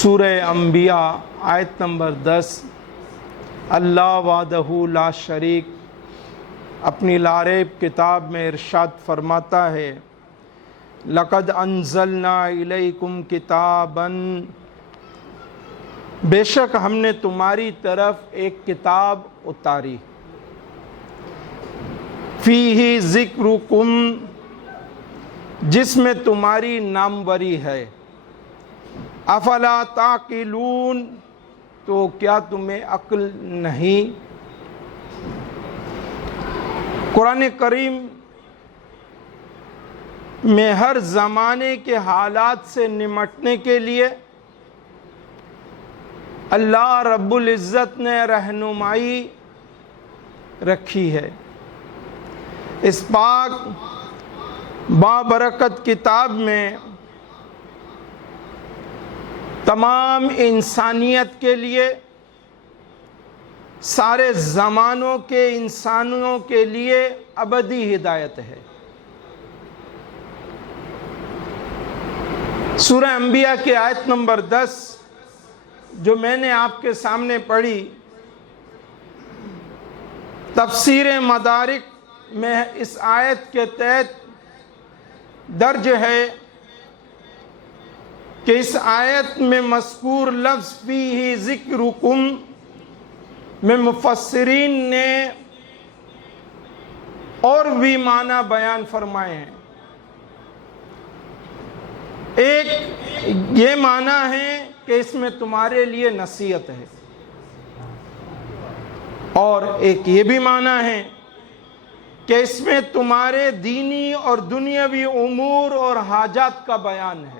سورہ انبیاء آیت نمبر 10۔ اللہ وحدہ لا شریک اپنی لاریب کتاب میں ارشاد فرماتا ہے، لقد انزلنا الیکم کتابا، بے شک ہم نے تمہاری طرف ایک کتاب اتاری، فیہ ذکرکم، جس میں تمہاری ناموری ہے، افلا تعقلون، تو کیا تمہیں عقل نہیں؟ قرآن کریم میں ہر زمانے کے حالات سے نمٹنے کے لیے اللہ رب العزت نے رہنمائی رکھی ہے۔ اس پاک بابرکت کتاب میں تمام انسانیت کے لیے، سارے زمانوں کے انسانوں کے لیے ابدی ہدایت ہے۔ سورہ انبیاء کی آیت نمبر 10 جو میں نے آپ کے سامنے پڑھی، تفسیر مدارک میں اس آیت کے تحت درج ہے کہ اس آیت میں مذکور لفظ فیہ ذکرکم میں مفسرین نے اور بھی معنی بیان فرمائے ہیں۔ ایک یہ معنی ہے کہ اس میں تمہارے لیے نصیحت ہے، اور ایک یہ بھی معنی ہے کہ اس میں تمہارے دینی اور دنیاوی امور اور حاجات کا بیان ہے۔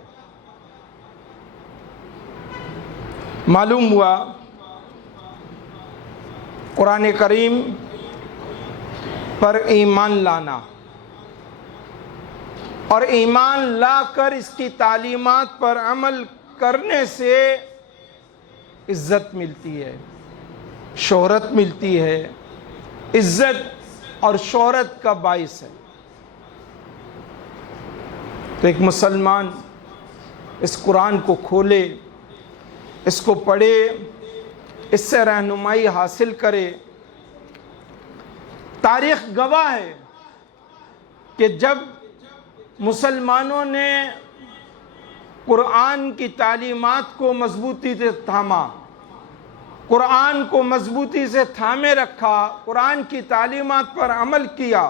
معلوم ہوا قرآن کریم پر ایمان لانا اور ایمان لا کر اس کی تعلیمات پر عمل کرنے سے عزت ملتی ہے، شہرت ملتی ہے، عزت اور شہرت کا باعث ہے۔ تو ایک مسلمان اس قرآن کو کھولے، اس کو پڑھے، اس سے رہنمائی حاصل کرے۔ تاریخ گواہ ہے کہ جب مسلمانوں نے قرآن کی تعلیمات کو مضبوطی سے تھاما، قرآن کو مضبوطی سے تھامے رکھا، قرآن کی تعلیمات پر عمل کیا،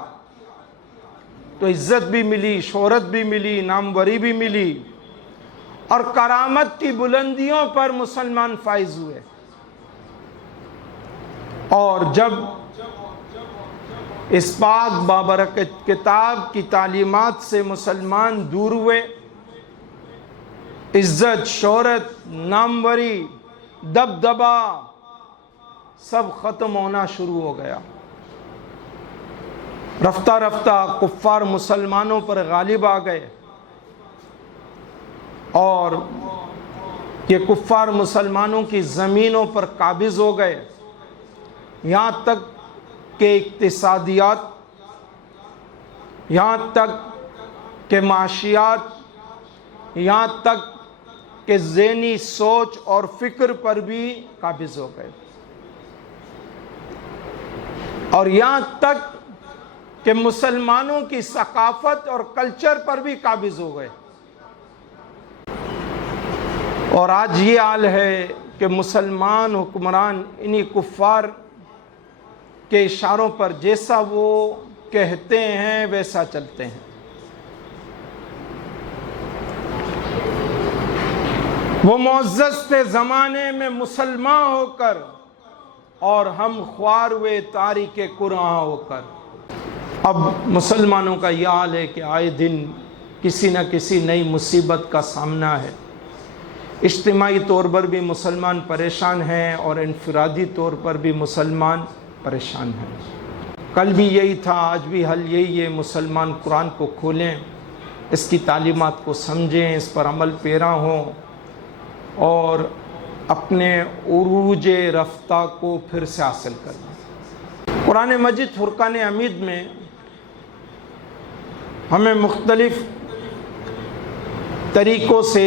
تو عزت بھی ملی، شہرت بھی ملی، ناموری بھی ملی، اور کرامت کی بلندیوں پر مسلمان فائز ہوئے۔ اور جب اس پاک بابرکت کتاب کی تعلیمات سے مسلمان دور ہوئے، عزت، شہرت، ناموری، دبدبا سب ختم ہونا شروع ہو گیا۔ رفتہ رفتہ کفار مسلمانوں پر غالب آ گئے، اور یہ کفار مسلمانوں کی زمینوں پر قابض ہو گئے، یہاں تک کہ اقتصادیات، یہاں تک کہ معاشیات، یہاں تک کہ ذہنی سوچ اور فکر پر بھی قابض ہو گئے، اور یہاں تک کہ مسلمانوں کی ثقافت اور کلچر پر بھی قابض ہو گئے۔ اور آج یہ حال ہے کہ مسلمان حکمران انہی کفار کے اشاروں پر جیسا وہ کہتے ہیں ویسا چلتے ہیں۔ وہ معزز تھے زمانے میں مسلمان ہو کر، اور ہم خوار ہوئے تاریک قرآن ہو کر۔ اب مسلمانوں کا یہ حال ہے کہ آئے دن کسی نہ کسی نئی مصیبت کا سامنا ہے۔ اجتماعی طور پر بھی مسلمان پریشان ہیں، اور انفرادی طور پر بھی مسلمان پریشان ہیں۔ کل بھی یہی تھا، آج بھی حل یہی ہے، مسلمان قرآن کو کھولیں، اس کی تعلیمات کو سمجھیں، اس پر عمل پیرا ہوں، اور اپنے عروج رفتہ کو پھر سے حاصل کریں۔ قرآن مجید فرقان حمید میں ہمیں مختلف طریقوں سے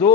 2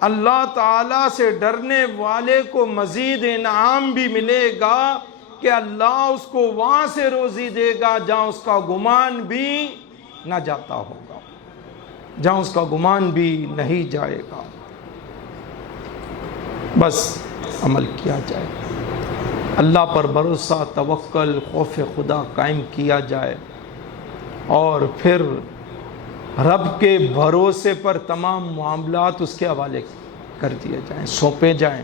اللہ تعالیٰ سے ڈرنے والے کو مزید انعام بھی ملے گا کہ اللہ اس کو وہاں سے روزی دے گا جہاں اس کا گمان بھی نہ جاتا ہوگا، جہاں اس کا گمان بھی نہیں جائے گا۔ بس عمل کیا جائے، اللہ پر بھروسہ، توکل، خوف خدا قائم کیا جائے، اور پھر رب کے بھروسے پر تمام معاملات اس کے حوالے کر دیے جائیں، سونپے جائیں،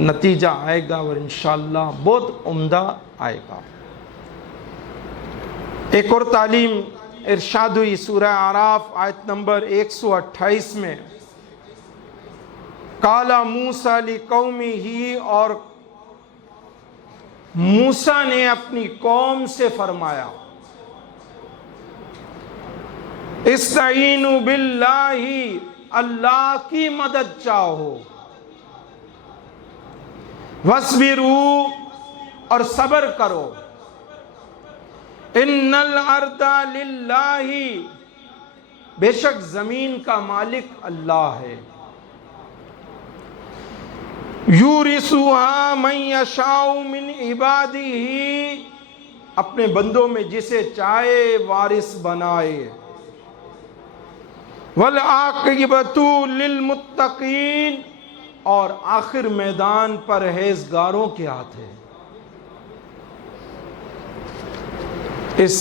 نتیجہ آئے گا اور انشاءاللہ بہت عمدہ آئے گا۔ ایک اور تعلیم ارشاد ہوئی سورہ اعراف آیت نمبر 128 میں، قال موسیٰ لقومہ، اور موسیٰ نے اپنی قوم سے فرمایا، استعینوا باللہ، اللہ کی مدد چاہو، واصبروا، اور صبر کرو، ان الارض للہ، بے شک زمین کا مالک اللہ ہے، یورثها من یشاء من عبادہ، اپنے بندوں میں جسے چاہے وارث بنائے، والعاقبۃ للمتقین، اور آخر میدان پرہیزگاروں کے ہاتھ ہے۔ اس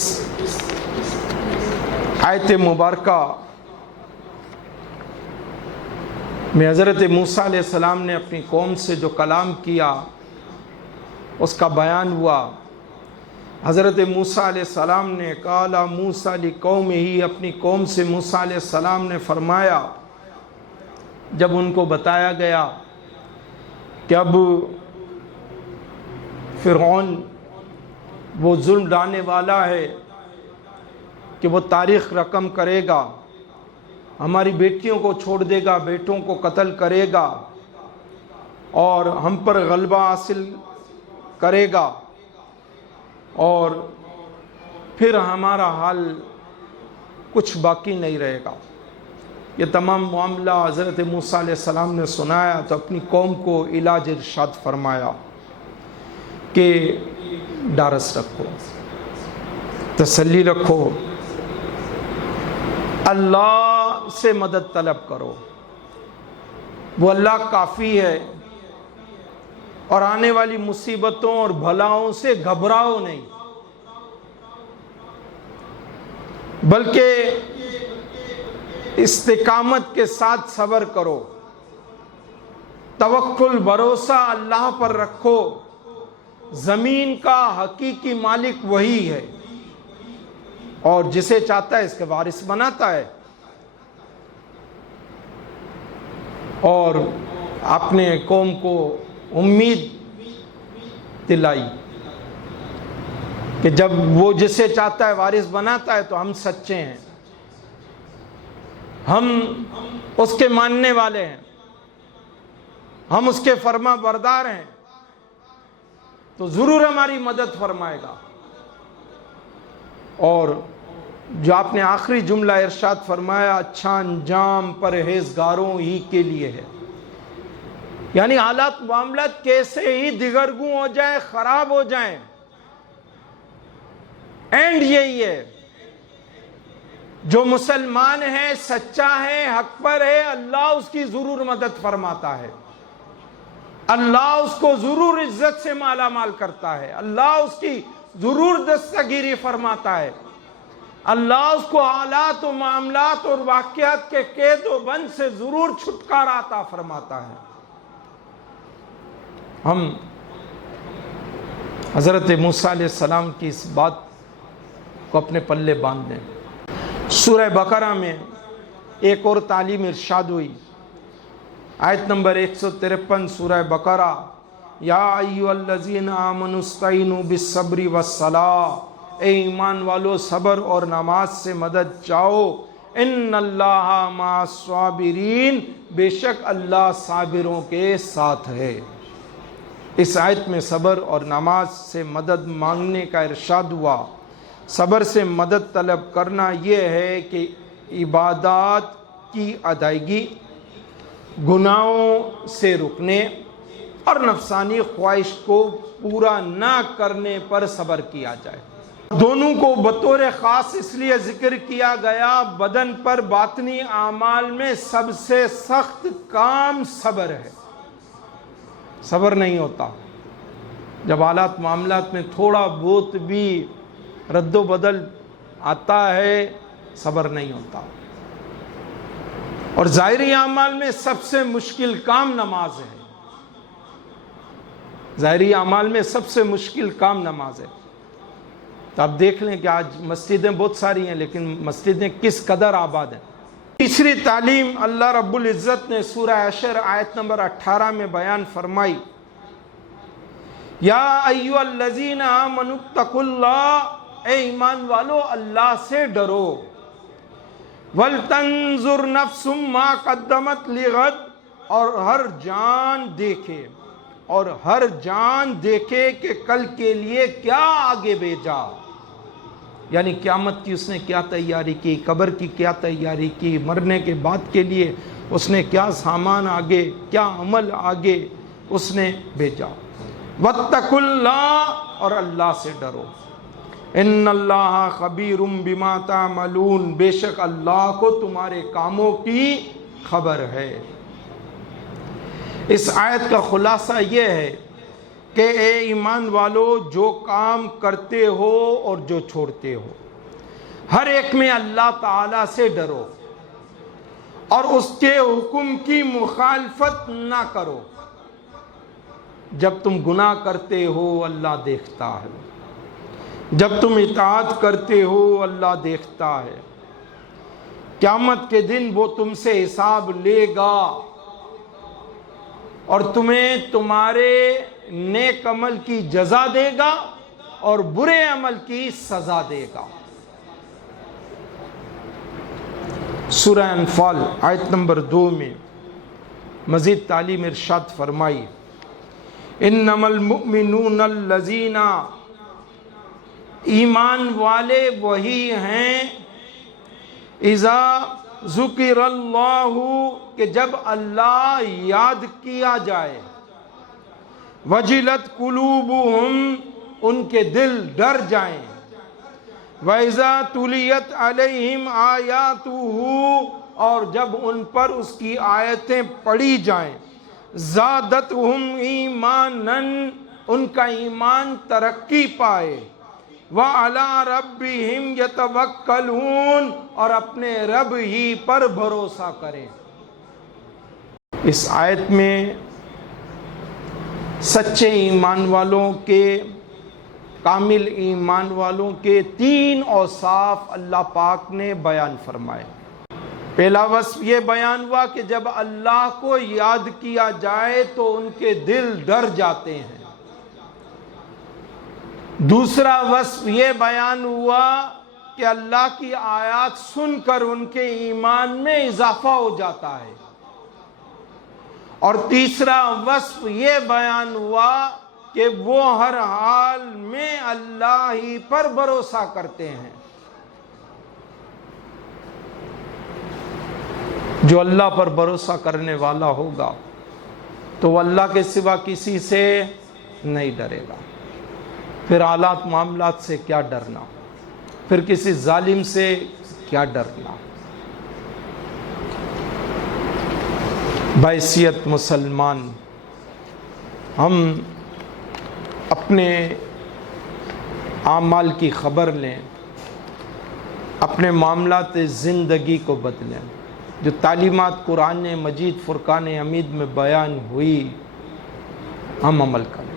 آیت مبارکہ میں حضرت موسیٰ علیہ السلام نے اپنی قوم سے جو کلام کیا اس کا بیان ہوا۔ حضرت موسیٰ علیہ السلام نے قال موسیٰ لقومہ، اپنی قوم سے موسیٰ علیہ السلام نے فرمایا جب ان کو بتایا گیا کہ اب فرعون وہ ظلم ڈھانے والا ہے کہ وہ تاریخ رقم کرے گا، ہماری بیٹیوں کو چھوڑ دے گا، بیٹوں کو قتل کرے گا اور ہم پر غلبہ حاصل کرے گا، اور پھر ہمارا حال کچھ باقی نہیں رہے گا۔ یہ تمام معاملہ حضرت موسیٰ علیہ السلام نے سنایا تو اپنی قوم کو علاج ارشاد فرمایا کہ ڈارس رکھو، تسلی رکھو، اللہ سے مدد طلب کرو، وہ اللہ کافی ہے، اور آنے والی مصیبتوں اور بھلاؤں سے گھبراؤ نہیں، بلکہ استقامت کے ساتھ صبر کرو، توکل بھروسہ اللہ پر رکھو، زمین کا حقیقی مالک وہی ہے اور جسے چاہتا ہے اس کے وارث بناتا ہے۔ اور اپنے قوم کو امید دلائی کہ جب وہ جسے چاہتا ہے وارث بناتا ہے تو ہم سچے ہیں، ہم اس کے ماننے والے ہیں، ہم اس کے فرما بردار ہیں، تو ضرور ہماری مدد فرمائے گا۔ اور جو آپ نے آخری جملہ ارشاد فرمایا، اچھا انجام پرہیزگاروں ہی کے لیے ہے، یعنی حالات معاملات کیسے ہی دگرگوں ہو جائیں، خراب ہو جائیں، اینڈ یہی ہے، جو مسلمان ہے، سچا ہے، حق پر ہے، اللہ اس کی ضرور مدد فرماتا ہے، اللہ اس کو ضرور عزت سے مالا مال کرتا ہے، اللہ اس کی ضرور دستگیری فرماتا ہے، اللہ اس کو حالات و معاملات اور واقعات کے قید و بند سے ضرور چھٹکارا عطا فرماتا ہے۔ ہم حضرت موسیٰ علیہ السلام کی اس بات کو اپنے پلے باندھ دیں۔ سورہ بقرہ میں ایک اور تعلیم ارشاد ہوئی، آیت نمبر 153 سورہ بقرہ، یا ایھا الذین آمنوا استعینوا بالصبر والصلاۃ، اے ایمان والو صبر اور نماز سے مدد چاہو، ان اللہ مع الصابرین، بے شک اللہ صابروں کے ساتھ ہے۔ اس آیت میں صبر اور نماز سے مدد مانگنے کا ارشاد ہوا۔ صبر سے مدد طلب کرنا یہ ہے کہ عبادات کی ادائیگی گناہوں سے رکنے اور نفسانی خواہش کو پورا نہ کرنے پر صبر کیا جائے۔ دونوں کو بطور خاص اس لیے ذکر کیا گیا، بدن پر باطنی اعمال میں سب سے سخت کام صبر ہے۔ صبر نہیں ہوتا جب حالات معاملات میں تھوڑا بہت بھی رد و بدل آتا ہے، صبر نہیں ہوتا۔ اور ظاہری اعمال میں سب سے مشکل کام نماز ہے۔ ظاہری اعمال میں سب سے مشکل کام نماز ہے۔ تو آپ دیکھ لیں کہ آج مسجدیں بہت ساری ہیں لیکن مسجدیں کس قدر آباد ہیں۔ تیسری تعلیم اللہ رب العزت نے سورہ حشر آیت نمبر 18 میں بیان فرمائی، یا ایھا الذین آمنوا اتقوا اللہ، اے ایمان والو اللہ سے ڈرو، وَلْتَنْظُرْ نَفْسٌ مَا قَدَّمَتْ لِغَدٍ، اور ہر جان دیکھے کہ کل کے لیے کیا آگے بھیجا، یعنی قیامت کی اس نے کیا تیاری کی، قبر کی کیا تیاری کی، مرنے کے بعد کے لیے اس نے کیا سامان آگے، کیا عمل آگے اس نے بھیجا۔ وَاتَّقُوا اللَّهَ، اور اللہ سے ڈرو، ان اللہ خبیر بما تعملون، بے شک اللہ کو تمہارے کاموں کی خبر ہے۔ اس آیت کا خلاصہ یہ ہے کہ اے ایمان والو، جو کام کرتے ہو اور جو چھوڑتے ہو، ہر ایک میں اللہ تعالیٰ سے ڈرو اور اس کے حکم کی مخالفت نہ کرو۔ جب تم گناہ کرتے ہو اللہ دیکھتا ہے، جب تم اطاعت کرتے ہو اللہ دیکھتا ہے۔ قیامت کے دن وہ تم سے حساب لے گا اور تمہیں تمہارے نیک عمل کی جزا دے گا اور برے عمل کی سزا دے گا۔ سورہ انفال آیت نمبر 2 میں مزید تعلیم ارشاد فرمائی، انما المؤمنون الذین، ایمان والے وہی ہیں، اذا ذکر اللہ، کہ جب اللہ یاد کیا جائے، وجلت قلوبہم، ان کے دل ڈر جائیں، وَإِذَا تُلِيَتْ عَلَيْهِمْ آيَاتُهُ، اور جب ان پر اس کی آیتیں پڑھی جائیں، زادتہم ایماناً، ان کا ایمان ترقی پائے، وَعَلَىٰ رَبِّهِمْ يَتَوَكَّلُونَ، اور اپنے رب ہی پر بھروسہ کریں۔ اس آیت میں سچے ایمان والوں کے، کامل ایمان والوں کے 3 اوصاف اللہ پاک نے بیان فرمائے۔ پہلا وصف یہ بیان ہوا کہ جب اللہ کو یاد کیا جائے تو ان کے دل ڈر جاتے ہیں۔ دوسرا وصف یہ بیان ہوا کہ اللہ کی آیات سن کر ان کے ایمان میں اضافہ ہو جاتا ہے۔ اور تیسرا وصف یہ بیان ہوا کہ وہ ہر حال میں اللہ ہی پر بھروسہ کرتے ہیں۔ جو اللہ پر بھروسہ کرنے والا ہوگا تو وہ اللہ کے سوا کسی سے نہیں ڈرے گا۔ پھر حالات معاملات سے کیا ڈرنا، پھر کسی ظالم سے کیا ڈرنا۔ بحیثیت مسلمان ہم اپنے اعمال کی خبر لیں، اپنے معاملات زندگی کو بدلیں۔ جو تعلیمات قرآن مجید فرقان حمید میں بیان ہوئی ہم عمل کریں۔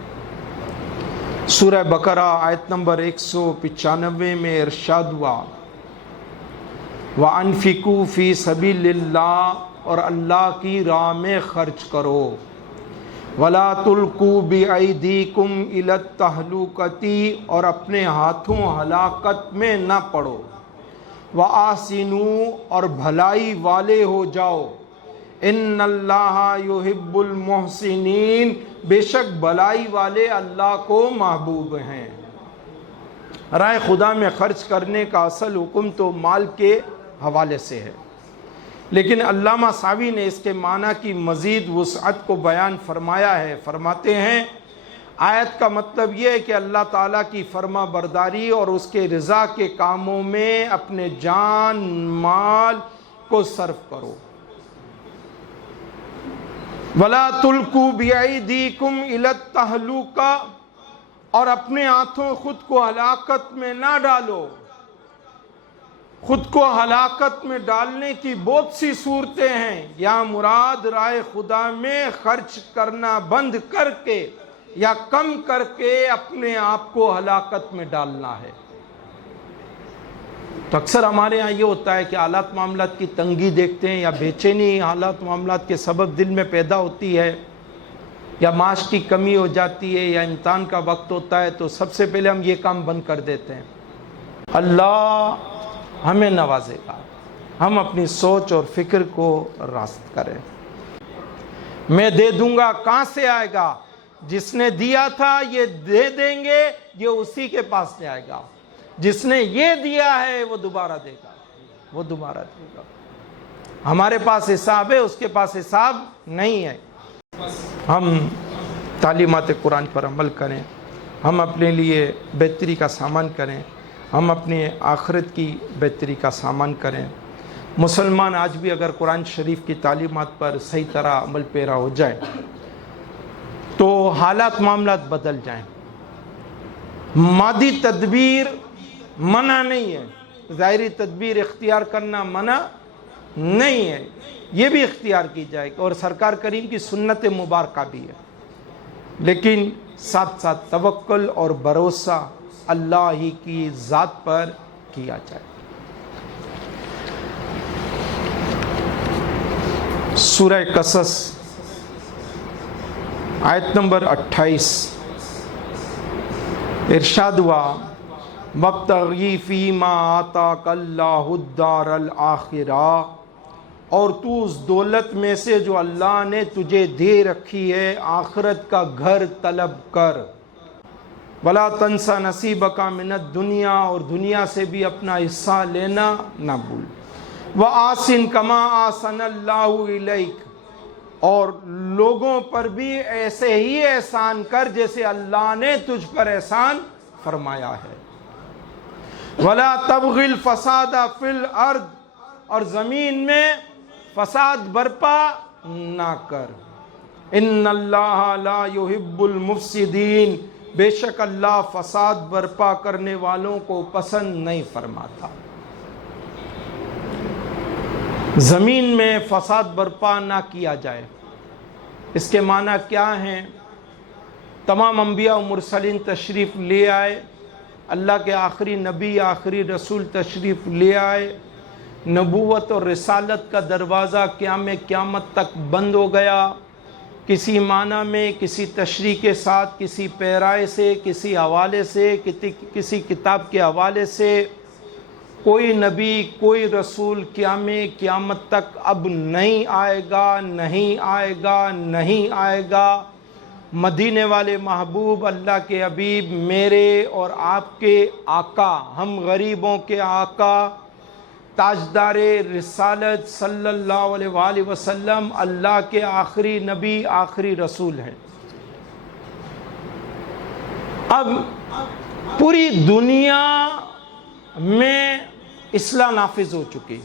سورہ بقرہ آیت نمبر 195 میں ارشاد ہوا، وَأَنفِقُوا فِي سَبِيلِ اللَّهِ، اور اللہ کی راہ میں خرچ کرو، وَلَا تُلْقُوا بِأَيْدِيكُمْ إِلَى التَّهْلُكَةِ، اور اپنے ہاتھوں ہلاکت میں نہ پڑو، وَأَحْسِنُوا، اور بھلائی والے ہو جاؤ، ان اللہ یحب المحسنین، بے شک بھلائی والے اللہ کو محبوب ہیں۔ راہ خدا میں خرچ کرنے کا اصل حکم تو مال کے حوالے سے ہے، لیکن علامہ ساوی نے اس کے معنی کی مزید وسعت کو بیان فرمایا ہے. فرماتے ہیں آیت کا مطلب یہ ہے کہ اللہ تعالیٰ کی فرما برداری اور اس کے رضا کے کاموں میں اپنے جان مال کو صرف کرو. وَلَا تُلْقُوا بِأَيْدِيكُمْ إِلَى التَّهْلُكَةِ، اور اپنے ہاتھوں خود کو ہلاکت میں نہ ڈالو. خود کو ہلاکت میں ڈالنے کی بہت سی صورتیں ہیں. یہاں مراد راہ خدا میں خرچ کرنا بند کر کے یا کم کر کے اپنے آپ کو ہلاکت میں ڈالنا ہے. تو اکثر ہمارے ہاں یہ ہوتا ہے کہ حالات معاملات کی تنگی دیکھتے ہیں یا بے چینی حالات معاملات کے سبب دل میں پیدا ہوتی ہے یا معاش کی کمی ہو جاتی ہے یا امتحان کا وقت ہوتا ہے، تو سب سے پہلے ہم یہ کام بند کر دیتے ہیں. اللہ ہمیں نوازے گا، ہم اپنی سوچ اور فکر کو راست کریں. میں دے دوں گا، کہاں سے آئے گا؟ جس نے دیا تھا یہ دے دیں گے، یہ اسی کے پاس جائے گا. جس نے یہ دیا ہے وہ دوبارہ دے گا، وہ دوبارہ دے گا. ہمارے پاس حساب ہے، اس کے پاس حساب نہیں ہے. ہم تعلیمات قرآن پر عمل کریں، ہم اپنے لیے بہتری کا سامان کریں، ہم اپنی آخرت کی بہتری کا سامان کریں. مسلمان آج بھی اگر قرآن شریف کی تعلیمات پر صحیح طرح عمل پیرا ہو جائے تو حالات معاملات بدل جائیں. مادی تدبیر منع نہیں ہے، ظاہری تدبیر اختیار کرنا منع نہیں ہے، یہ بھی اختیار کی جائے اور سرکار کریم کی سنت مبارکہ بھی ہے. لیکن ساتھ ساتھ توکل اور بھروسہ اللہ ہی کی ذات پر کیا جائے. سورہ قصص آیت نمبر 28 ارشاد ہوا وَابْتَغِ فِيمَا آتَاكَ اللَّهُ الدَّارَ الْآخِرَةَ، اور تو اس دولت میں سے جو اللہ نے تجھے دے رکھی ہے آخرت کا گھر طلب کر. وَلَا تَنْسَ نَصِيبَكَ مِنَ الدُّنْيَا، اور دنیا سے بھی اپنا حصہ لینا نہ بھول. وَآسِن كَمَا آسَنَ اللَّهُ إِلَيْكَ، اور لوگوں پر بھی ایسے ہی احسان کر جیسے اللہ نے تجھ پر احسان فرمایا ہے. وَلَا تَبْغِ الْفَسَادَ فِي الْأَرْضِ، اور زمین میں فساد برپا نہ کر. اِنَّ اللَّهَ لَا يُحِبُّ الْمُفْسِدِينَ، بے شک اللہ فساد برپا کرنے والوں کو پسند نہیں فرماتا. زمین میں فساد برپا نہ کیا جائے. اس کے معنی کیا ہیں؟ تمام انبیاء و مرسلین تشریف لے آئے، اللہ کے آخری نبی آخری رسول تشریف لے آئے، نبوت اور رسالت کا دروازہ قیامت تک بند ہو گیا. کسی معنی میں کسی تشریح کے ساتھ، کسی پیرائے سے، کسی حوالے سے، کسی کتاب کے حوالے سے کوئی نبی کوئی رسول قیامت تک اب نہیں آئے گا، نہیں آئے گا، نہیں آئے گا. مدینے والے محبوب اللہ کے حبیب میرے اور آپ کے آقا، ہم غریبوں کے آقا، تاجدار رسالت صلی اللہ علیہ وآلہ وسلم اللہ کے آخری نبی آخری رسول ہیں. اب پوری دنیا میں اصلاح نافذ ہو چکی،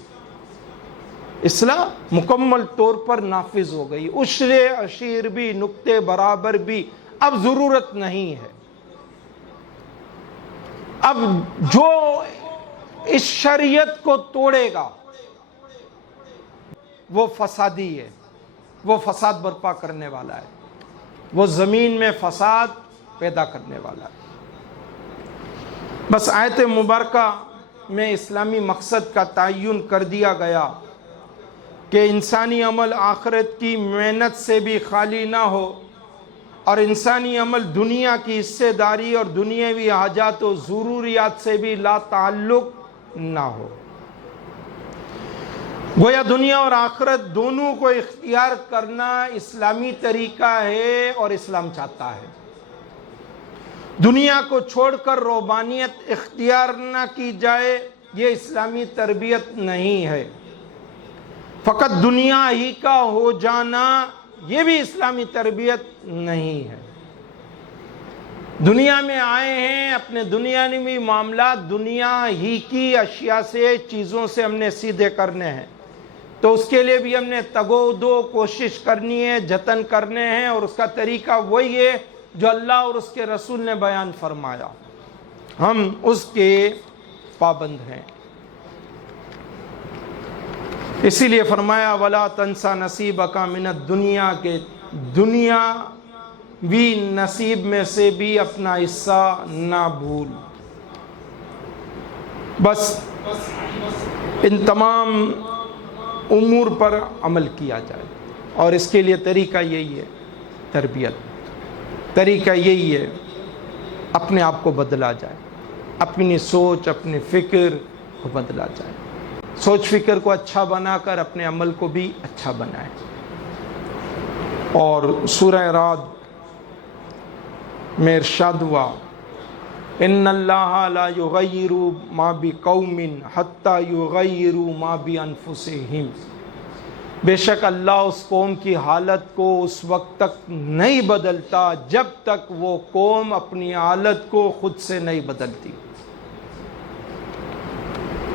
اصلاح مکمل طور پر نافذ ہو گئی. عشر عشیر بھی، نقطے برابر بھی اب ضرورت نہیں ہے. اب جو اس شریعت کو توڑے گا وہ فسادی ہے، وہ فساد برپا کرنے والا ہے، وہ زمین میں فساد پیدا کرنے والا ہے. بس آیت مبارکہ میں اسلامی مقصد کا تعین کر دیا گیا کہ انسانی عمل آخرت کی محنت سے بھی خالی نہ ہو اور انسانی عمل دنیا کی حصے داری اور دنیاوی حاجات و ضروریات سے بھی لا تعلق نہ ہو. گویا دنیا اور آخرت دونوں کو اختیار کرنا اسلامی طریقہ ہے اور اسلام چاہتا ہے. دنیا کو چھوڑ کر روحانیت اختیار نہ کی جائے، یہ اسلامی تربیت نہیں ہے. فقط دنیا ہی کا ہو جانا یہ بھی اسلامی تربیت نہیں ہے۔ دنیا میں آئے ہیں، اپنے دنیاوی معاملات دنیا ہی کی اشیاء سے، چیزوں سے ہم نے سیدھے کرنے ہیں، تو اس کے لیے بھی ہم نے تگ و دو کوشش کرنی ہے، جتن کرنے ہیں، اور اس کا طریقہ وہی ہے جو اللہ اور اس کے رسول نے بیان فرمایا، ہم اس کے پابند ہیں۔ اسی لیے فرمایا وَلَا تَنْسَ نَصِيبَكَ مِنَ الدُّنْيَا، کہ دنیا بھی نصیب میں سے بھی اپنا حصہ نہ بھول۔ بس ان تمام امور پر عمل کیا جائے، اور اس کے لیے طریقہ یہی ہے، تربیت، طریقہ یہی ہے، اپنے آپ کو بدلا جائے، اپنی سوچ، اپنی فکر کو بدلا جائے، سوچ فکر کو اچھا بنا کر اپنے عمل کو بھی اچھا بنائے۔ اور سورہ رعد میں ارشاد ہوا ان اللہ لا یغیر ما بقوم حتی یغیروا ما بانفسہم، بے شک اللہ اس قوم کی حالت کو اس وقت تک نہیں بدلتا جب تک وہ قوم اپنی حالت کو خود سے نہیں بدلتی۔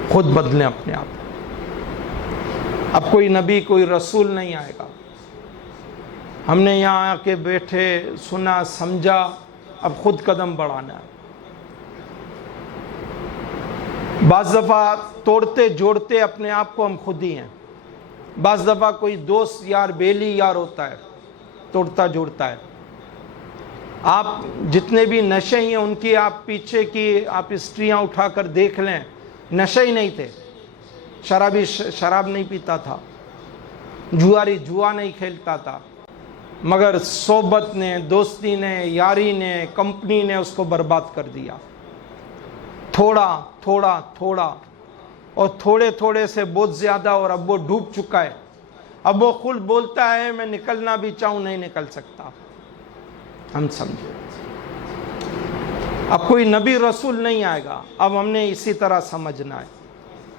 خود بدلیں اپنے آپ۔ اب کوئی نبی کوئی رسول نہیں آئے گا، ہم نے یہاں آ کے بیٹھے، سنا، سمجھا، اب خود قدم بڑھانا ہے۔ بعض دفعہ توڑتے جوڑتے اپنے آپ کو ہم خود ہی ہیں، بعض دفعہ کوئی دوست یار بیلی یار ہوتا ہے، توڑتا جوڑتا ہے۔ آپ جتنے بھی نشے ہیں ان کی آپ پیچھے کی آپ ہسٹریاں اٹھا کر دیکھ لیں، نشے ہی نہیں تھے، شرابی شراب نہیں پیتا تھا، جواری جوا نہیں کھیلتا تھا، مگر صحبت نے، دوستی نے، یاری نے، کمپنی نے اس کو برباد کر دیا۔ تھوڑا تھوڑا تھوڑا، اور تھوڑے تھوڑے سے بہت زیادہ، اور اب وہ ڈوب چکا ہے۔ اب وہ خود بولتا ہے میں نکلنا بھی چاہوں نہیں نکل سکتا۔ ہم سمجھے، اب کوئی نبی رسول نہیں آئے گا، اب ہم نے اسی طرح سمجھنا ہے،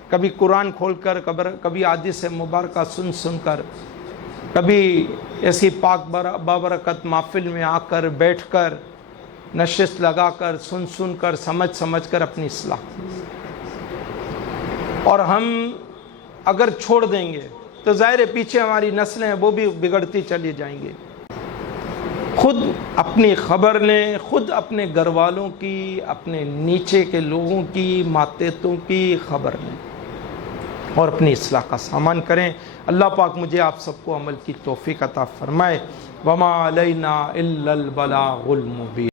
کبھی قرآن کھول کر، کبھی حدیث مبارکہ سن کر، کبھی ایسی پاک بابرکت محفل میں آ کر بیٹھ کر، نشست لگا کر، سن کر، سمجھ کر اپنی اصلاح۔ اور ہم اگر چھوڑ دیں گے تو ظاہر ہے پیچھے ہماری نسلیں ہیں وہ بھی بگڑتی چلی جائیں گی۔ خود اپنی خبر لیں، خود اپنے گھر والوں کی، اپنے نیچے کے لوگوں کی، ماتحتوں کی خبر لیں، اور اپنی اصلاح کا سامان کریں۔ اللہ پاک مجھے آپ سب کو عمل کی توفیق عطا فرمائے۔ وما علینا الا البلاغ المبین۔